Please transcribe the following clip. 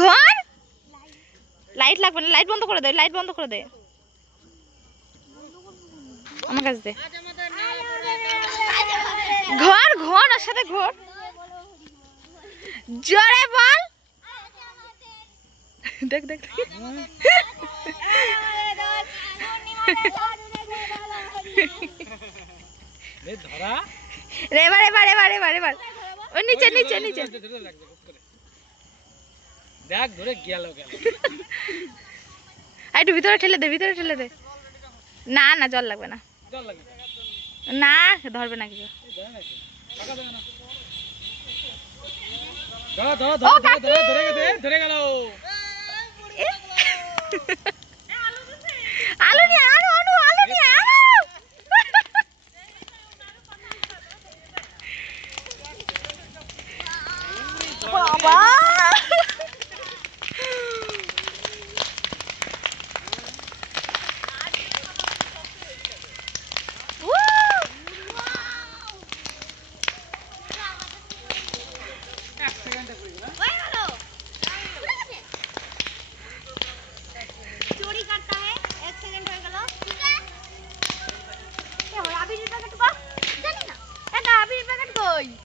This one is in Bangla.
ঘর লাইট লাগবে না, লাইট বন্ধ করে দে, লাইট বন্ধ করে দে, আমার কাছে দে। ঘর ঘর ওর সাথে ঘর, জোরে বল। দেখ দেখ এবার এবার এবার এবার এবার ওই নিচে নিচে নিচে দেখ ধরে গেল গেল। একটু ভিতরে ঠেলে দে, ভিতরে ঠেলে দে। না না জল লাগবে না, জল লাগবে না ধরবে না কিছু। ধরো ধরো ধরো ধরে ধরে গেছে, ধরে গেল। আলু নিয়ে আলু আলু আলু নিয়ে আলু। বাবা এক সেকেন্ডে